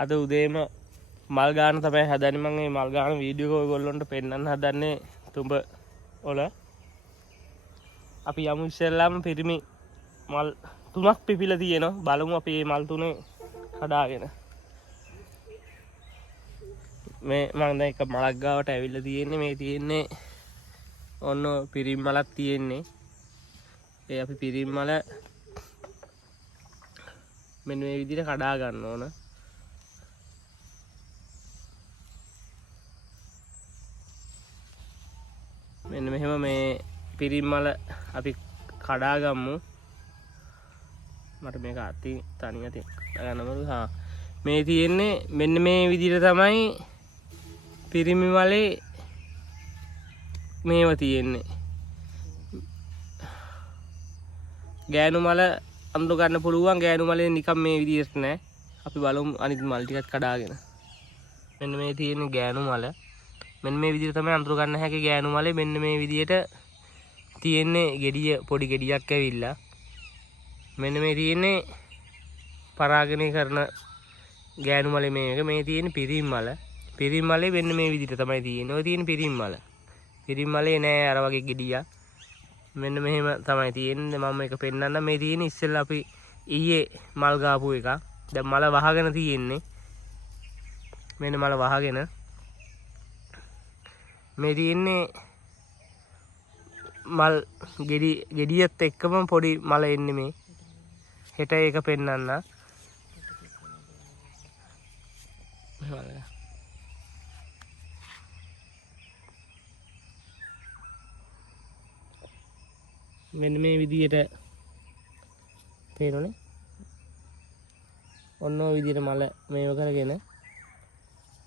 අද උදේම මල් ගාන තමයි හදන්නේ. මම මේ මල් ගාන වීඩියෝ එක ඔයගොල්ලන්ට පෙන්නන්න හදන්නේ තුඹ වල. අපි යමු ඉස්සෙල්ලාම පිරිමි මල් 3ක් පිපිලා තියෙනවා. බලමු අපි මේ මල් 3 කඩාගෙන. මේ මම දැන් එක මලක් ගාවට ඇවිල්ලා තියෙන්නේ. මේ තියෙන්නේ ඔන්න පිරිමි මලක් තියෙන්නේ. ඒ අපි පිරිමි මල මෙන්න මේ විදිහට කඩා ගන්න ඕන. මෙන්න මෙහෙම මේ පිරිමි මල අපි කඩා ගමු. මට මේක අතින් තනිය අතින් ගන්නවලු. හා මේ තියෙන්නේ මෙන්න මේ විදිහට තමයි පිරිමි මලේ මේව තියෙන්නේ. ගෑනු මල අඳුර ගන්න පුළුවන්. ගෑනු මලේ නිකන් මේ විදිහට නෑ. අපි බලමු අනිත් මල් ටිකත් කඩාගෙන. මෙන්න මේ තියෙන්නේ ගෑනු මල. මෙන්න මේ විදිහට තමයි අඳුර ගන්න හැකි ගෑනු මලේ. මෙන්න මේ විදිහට තියෙන්නේ ගෙඩිය පොඩි ගෙඩියක් ඇවිල්ලා. මෙන්න මේ තියෙන්නේ පරාගණය කරන ගෑනු මලේ මේක. මේ තියෙන්නේ පිරිමි මල. පිරිමි මලේ මෙන්න මේ විදිහට තමයි තියෙන්නේ. ඔය තියෙන පිරිමි මල. පිරිමි මලේ නෑ අර වගේ ගෙඩියක්. මෙන්න මෙහෙම තමයි තියෙන්නේ. මම මේක පෙන්නන්න. මේ තියෙන්නේ ඉස්සෙල්ලා අපි ඊයේ මල් ගාපු එක. දැන් මල වහගෙන තියෙන්නේ. මෙන්න මල වහගෙන. මේ තියෙන්නේ මල් ගෙඩියත් එක්කම පොඩි මල එන්නේ මේ. හෙට ඒක පෙන්නන්න. මෙන්න මේ විදිහට පේනෝනේ. ඔන්න ඔය විදිහට මල මේව කරගෙන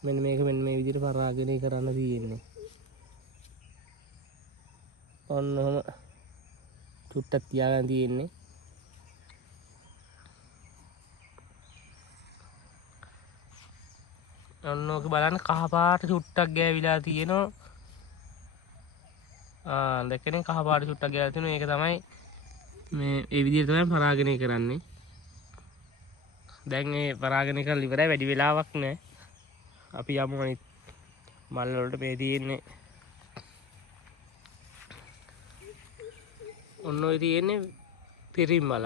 මෙන්න මේක මෙන්න මේ විදිහට පරාගණය කරන්න තියෙන්නේ. ඔන්න ඔහම චුට්ටක් තියාගන්න තියෙන්නේ. ඔන්න ඕක බලන්න කහ පාට චුට්ටක් ගෑවිලා තියෙනවා. දැක්කනේ කහ පාට චුට්ටක් ගෑවිලා තියෙනවා. ඒක තමයි මේ ඒ විදිහට තමයි පරාගණය කරන්නේ. දැන් මේ පරාගණය කරලා ඉවරයි. වැඩි වෙලාවක් නැහැ. අපි යමු අනිත් මල් වලට. මේ තියෙන්නේ ඔන්න ඔය තියෙන්නේ පිරිමි මල.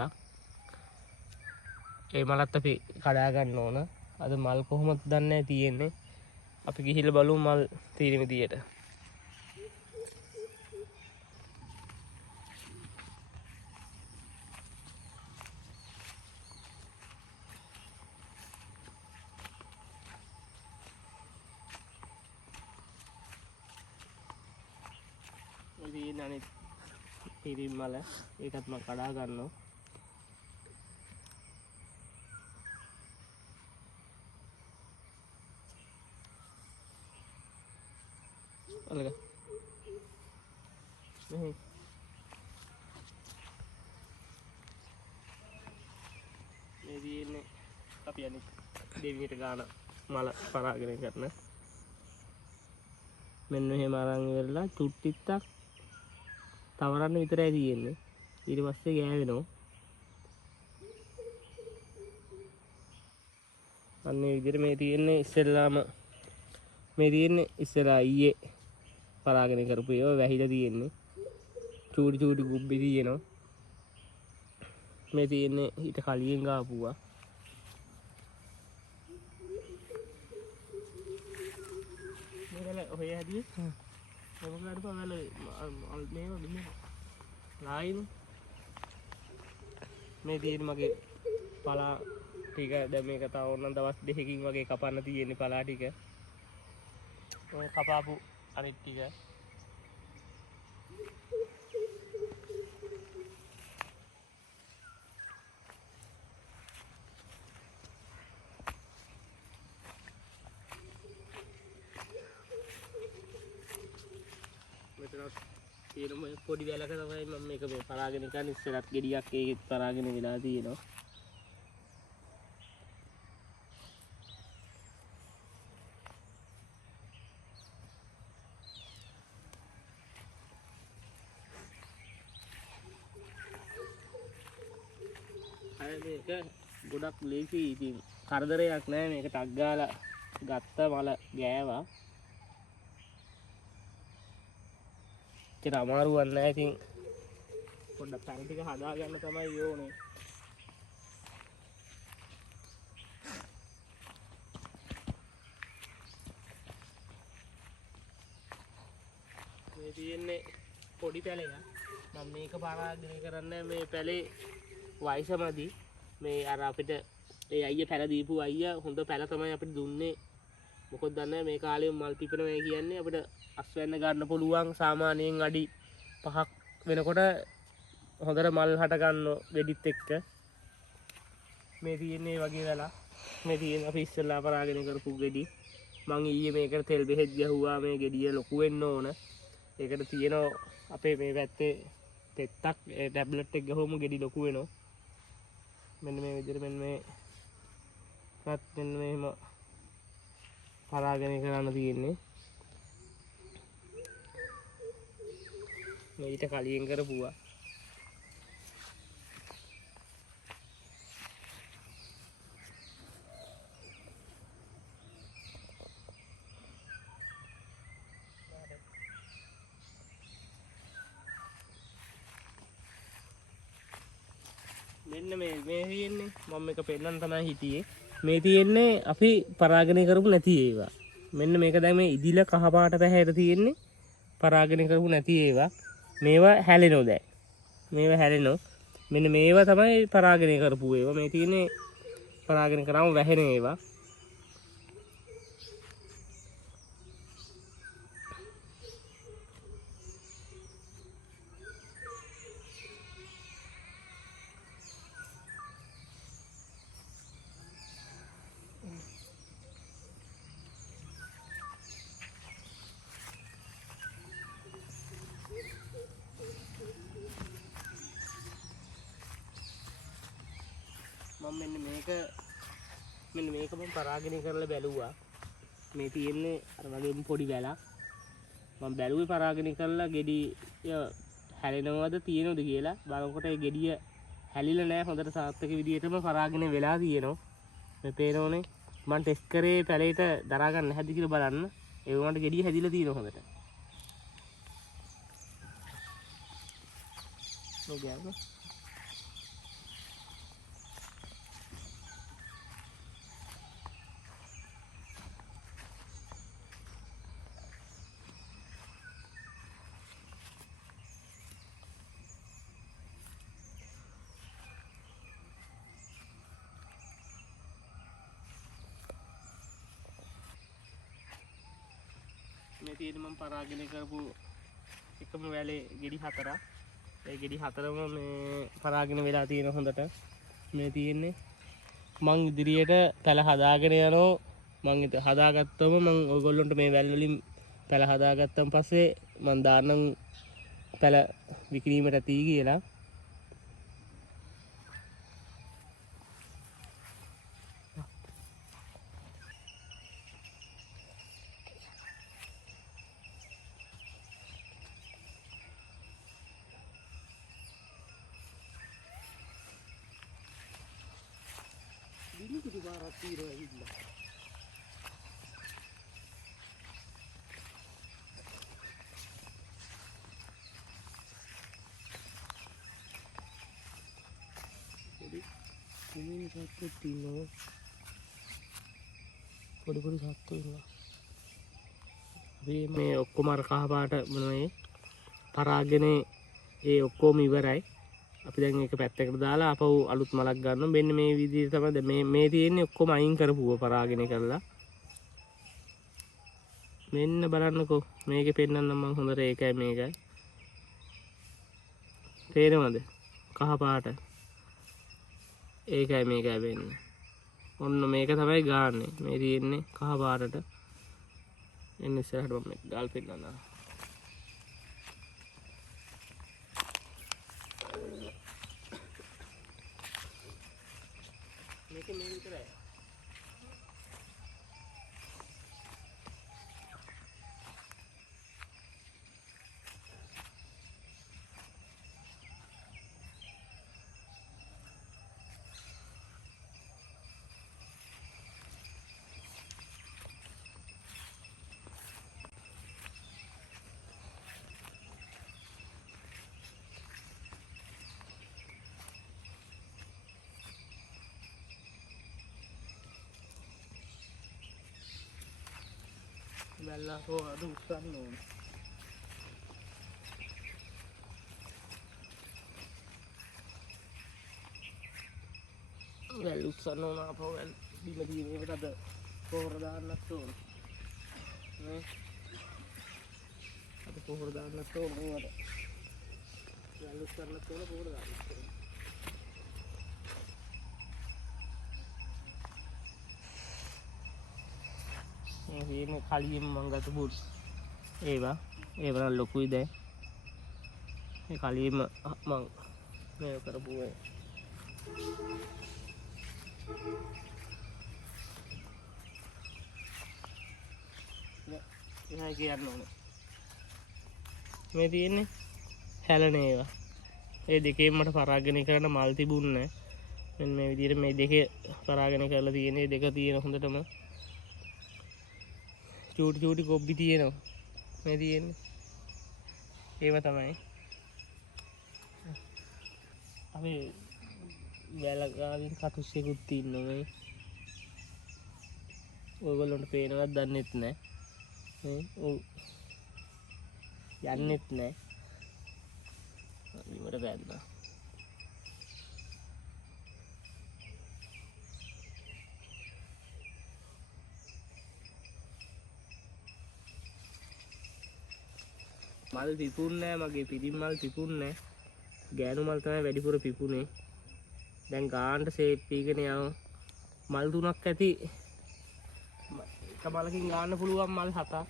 ඒ මලත් අපි කඩා ගන්න ඕන. අද මල් කොහොමද දන්නේ නැහැ තියෙන්නේ. අපි ගිහිල්ලා බලමු මල් තියෙන විදියට. ඔය තියෙන අනිත් පිරිමි මල ඒකත් මම කඩා ගන්නවා. අලග මෙහි මේ තියෙන්නේ අපි අනිත් දෙවියට ගාන මල පරාගණය කරන. මෙන්න මෙහෙම අරන් ඉවරලා චුට්ටිත්තක් තවරන්න විතරයි තියෙන්නේ. ඊට පස්සේ ගෑවෙනවා. අන්න මේ විදිහට මේ තියෙන්නේ ඉස්සෙල්ලාම මේ තියෙන්නේ ඉස්සෙල්ලා ඊයේ පරාගණය කරපු ඒවා වැහිලා තියෙන්නේ. චූටි චූටි ගුබ්බි තියෙනවා. මේ තියෙන්නේ ඊට කලින් ගාපුවා. මේකල ඔය හැදියේ මොකක්ද පවල මේව ගින්න ලයින් මේ තියෙන මගේ පලා ටික. දැන් මේක තව ඕනනම් දවස් දෙකකින් වගේ කපන්න තියෙන්නේ පලා ටික. ඔය කපාපු අනිත් ටික තියෙන පොඩි වැලක තමයි මම මේක මේ පරාගෙන කරන්නේ. ඉස්සරහත් ගෙඩියක් ඒකෙත් පරාගෙන වෙලා තියෙනවා. අය මේක ගොඩක් ලේසි. ඉතින් කරදරයක් නෑ මේක ටක් ගාලා ගත්ත මල ගෑවා. ඒක අමාරුවක් නෑ. ඉතින් පොඩ්ඩක් පැන් ටික හදා ගන්න තමයි ඕනේ. මේ තියෙන්නේ පොඩි පැලයක්. මම මේක පරාගණය කරන්නේ මේ පැලේ වයසමදි මේ අර අපිට ඒ අයියා පැල දීපු අයියා හොඳ පැල තමයි අපිට දුන්නේ. මොකද දන්නේ මේ කාලේ මල් පිපෙනවා කියන්නේ අපිට අස්වැන්න ගන්න පුළුවන් සාමාන්‍යයෙන් අඩි 5ක් වෙනකොට හොඳට මල් හට ගන්න වෙඩිත් එක්ක. මේ තියෙන්නේ වගේ වෙලා මේ තියෙන අපි ඉස්සෙල්ලා පරාගණය කරපු ගෙඩි. මං ඊයේ මේකට තෙල් බෙහෙත් ගැහුවා මේ ගෙඩිය ලොකු වෙන්න ඕන. ඒකට තියෙනවා අපේ මේ පැත්තේ පෙත්තක් ඒ ටැබ්ලට් එක ගහුවම ගෙඩි ලොකු වෙනවා. මෙන්න මේ විදිහට මෙන්න මේ පත් මෙන්න මෙහෙම පරාගණය කරන්න තියෙන්නේ. මේ ඊට කලින් කරපුවා. මෙන්න මේ තියෙන්නේ මම එක පෙන්නන්න තමයි හිටියේ. මේ තියෙන්නේ අපි පරාගණය කරපු නැති ඒවා. මෙන්න මේක දැන් මේ ඉදිල කහ පාට පැහැයට තියෙන්නේ පරාගණය කරපු නැති ඒවා. මේවා හැලෙනවා දැන්. මේවා හැලෙනවා. මෙන්න මේවා තමයි පරාගණය කරපු ඒවා. මේ තියෙන්නේ පරාගණය කරාම වැහෙන ඒවා. මෙන්න මේක මම පරාගණය කරලා බැලුවා. මේ තියෙන්නේ අර වගේම පොඩි වැලක්. මම බැලුවේ පරාගණය කරලා ගෙඩිය හැලෙනවද තියෙනවද කියලා. බලනකොට ඒ ගෙඩිය හැලිලා නැහැ. හොඳට සාර්ථක විදිහටම පරාගණය වෙලා තියෙනවා. මේ පේනෝනේ මම ටෙස්ට් කරේ පැලේට දරා ගන්න හැදි කියලා බලන්න. ඒ වුණාට ගෙඩිය හැදිලා තියෙනවා හොඳට. ඔය ගෑම මේ තියෙන මම පරාගණය කරපු එකම වැලේ ගෙඩි 4ක්. ඒ ගෙඩි 4ම මේ පරාගණය වෙලා තියෙන හොඳට. මේ තියෙන්නේ මං ඉදිරියට පැල හදාගෙන යනවා. මං හදාගත්තම මං ඔයගොල්ලන්ට මේ වැල් වලින් පැල හදාගත්තන් පස්සේ මං දාන්නම් පැල විකිණීමට ඇති කියලා. පොඩි සත්තු ඉන්නවා. මේ ඔක්කොම අර කහ පාට මොනවයි පරාගණේ ඒ ඔක්කොම ඉවරයි. අපි දැන් මේක පැත්තකට දාලා ආපහු අලුත් මලක් ගන්නවා. මෙන්න මේ විදිහට තමයි මේ තියෙන්නේ ඔක්කොම අයින් කරපුවා පරාගණය කරලා. මෙන්න බලන්නකෝ මේකේ පෙන්නන්නම් මම හොඳට ඒකයි මේකයි. තේරෙනවද? කහ පාට. ඒකයි මේකයි වෙන්නේ. ඔන්න මේක තමයි ගාන්නේ. මේ තියෙන්නේ කහ පාටට. එන්න ඉස්සරහට මම ගාල් පෙන්නන්නම්. මේක මේ විතරයි. වැල්ලා හොවද උස්සන්න ඕන. වැල් උස්සන්න ඕන අපෝ වැල් බිම තියෙන ඒකට අද පොහොර දාන්නත් ඕන. නේ අද පොහොර දාන්නත් ඕන ඒකට. වැල් උස්සන්නත් ඕන පොහොර දාන්නත් ඕන. මේ කලින් මං ගත්ත බුට් ඒවා ලොකුයි දැන්. මේ කලින්ම මං මේ කරපු ඒ එහෙනම් කියන්න ඕනේ. මේ තියෙන්නේ හැලන ඒවා. ඒ දෙකේම මට පරාගණය කරන්න මල් තිබුණේ නැහැ. මෙන්න මේ විදිහට මේ දෙකේ පරාගණය කරලා තියෙන්නේ. දෙක තියෙන හොඳටම චූටි කොබ්බි තියෙනවා. මේ තියෙන්නේ ඒව තමයි අපි වැලගාවින් කටුස්සෙකුත් ඉන්නවා මේ. ඔයගොල්ලන්ට පේනවද දන්නෙත් නැහැ. යන්නෙත් නැහැ. බිමට බැන්නා. මල් පිපුන්නේ නැහැ. මගේ පිරිම් මල් පිපුන්නේ නැහැ. ගෑනු මල් තමයි වැඩිපුර පිපුනේ. දැන් ගානට ෂේප් පීගෙන යනවා. මල් තුනක් ඇති. එක මලකින් ගන්න පුළුවන් මල් 7ක්.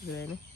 Gimana?